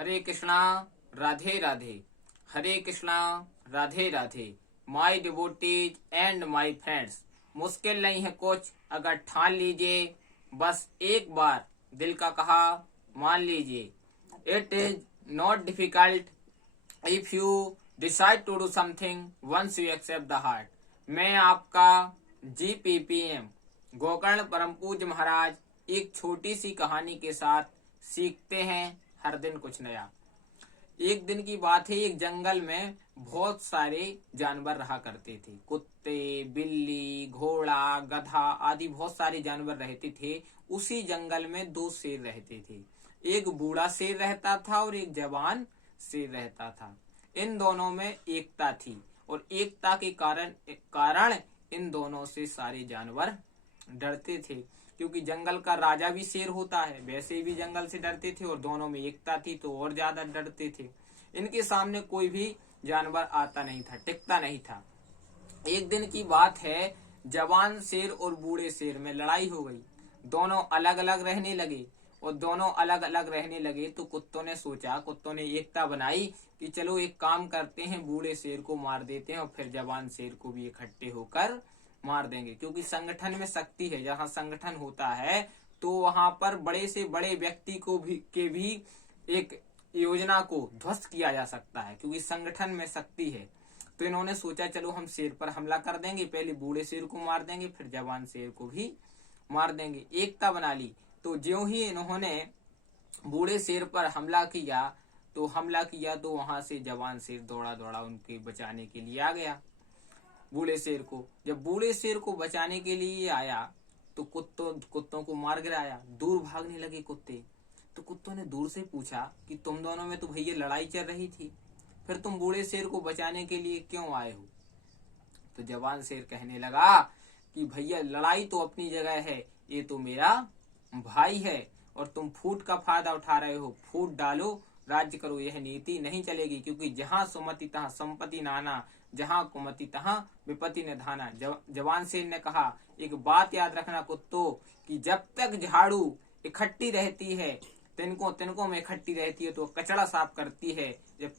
Hare Krishna Radhe Radhe. Hare Krishna Radhe Radhe. My devotees and my friends, मुश्किल नहीं है कुछ अगर ठान लीजिए, बस एक बार दिल का कहा मान लीजिए। It is not difficult if you decide to do something once you accept the heart. मैं आपका GPPM गोकर्ण परम पूज्य महाराज एक छोटी सी कहानी के साथ सीखते हैं हर दिन कुछ नया। एक दिन की बात है, एक जंगल में बहुत सारे जानवर रहा करते थे। कुत्ते, बिल्ली, घोड़ा, गधा आदि बहुत सारे जानवर रहते थे। उसी जंगल में दो शेर रहते थे। एक बूढ़ा शेर रहता था और एक जवान शेर रहता था। इन दोनों में एकता थी और एकता के कारण इन दोनों से सारे जानवर डरते थे, क्योंकि जंगल का राजा भी शेर होता है, वैसे भी जंगल से डरते थे और दोनों में एकता थी तो और ज्यादा डरते थे। इनके सामने कोई भी जानवर आता नहीं था, टिकता नहीं था। एक दिन की बात है, जवान शेर और बूढ़े शेर में लड़ाई हो गई। दोनों अलग अलग रहने लगे और दोनों अलग अलग रहने लगे तो कुत्तों ने सोचा, कुत्तों ने एकता बनाई कि चलो एक काम करते हैं, बूढ़े शेर को मार देते हैं और फिर जवान शेर को भी इकट्ठे होकर मार देंगे। क्योंकि संगठन में शक्ति है, जहाँ संगठन होता है तो वहां पर बड़े से बड़े व्यक्ति को भी एक योजना को ध्वस्त किया जा सकता है, क्योंकि संगठन में शक्ति है। तो इन्होंने सोचा चलो हम शेर पर हमला कर देंगे, पहले बूढ़े शेर को मार देंगे फिर जवान शेर को भी मार देंगे। एकता बना ली। तो ज्यों ही इन्होंने बूढ़े शेर पर हमला किया तो वहां से जवान शेर दौड़ा दौड़ा उनके बचाने के लिए आ गया बूढ़े शेर को। जब बूढ़े शेर को बचाने के लिए आया तो कुत्तों को मार गिराया। दूर भागने लगे कुत्ते। तो कुत्तों ने दूर से पूछा कि तुम दोनों में तो भैया लड़ाई चल रही थी, फिर तुम बूढ़े शेर को बचाने के लिए क्यों आए हो? तो जवान शेर कहने लगा कि भैया लड़ाई तो अपनी जगह है, ये तो मेरा भाई है और तुम फूट का फायदा उठा रहे हो। फूट डालो, राज्य करो, यह नीति नहीं चलेगी, क्योंकि जहां सुमति तहां संपत्ति नाना, जहां कुमति तहां विपत्ति न धाना। जवान शेर ने कहा, एक बात याद रखना कुत्तों, कि जब तक झाड़ू इकट्ठी रहती है, तिनकों में इकट्ठी रहती है तो कचरा साफ करती है। जब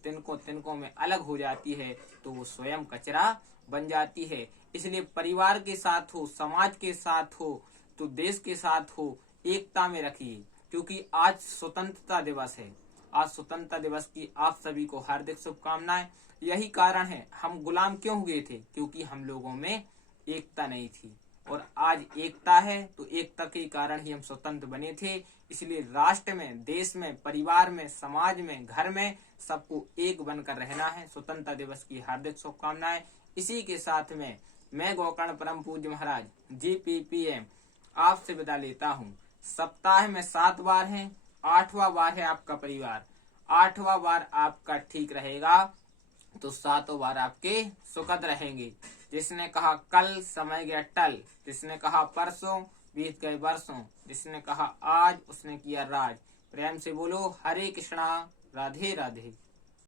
तिनकों में अलग हो जाती है तो वो स्वयं कचरा बन जाती है। इसलिए परिवार के साथ हो, समाज के साथ हो, तो देश के साथ हो, एकता में रखिए। क्योंकि आज स्वतंत्रता दिवस है। आज स्वतंत्रता दिवस की आप सभी को हार्दिक शुभकामनाएं। यही कारण है, हम गुलाम क्यों हुए थे? क्योंकि हम लोगों में एकता नहीं थी, और आज एकता है तो एकता के कारण ही हम स्वतंत्र बने थे। इसलिए राष्ट्र में, देश में, परिवार में, समाज में, घर में सबको एक बनकर रहना है। स्वतंत्रता दिवस की हार्दिक शुभकामनाएं। इसी के साथ में मैं गोकर्ण परम पूज्य महाराज GPPM आपसे विदा लेता हूँ। सप्ताह में 7 बार है, 8वां बार है आपका परिवार। 8वां बार आपका ठीक रहेगा तो 7 बार आपके सुखद रहेंगे। जिसने कहा कल समय गया टल, जिसने कहा परसों बीत गए बरसों, जिसने कहा आज उसने किया राज। प्रेम से बोलो हरे कृष्णा राधे राधे।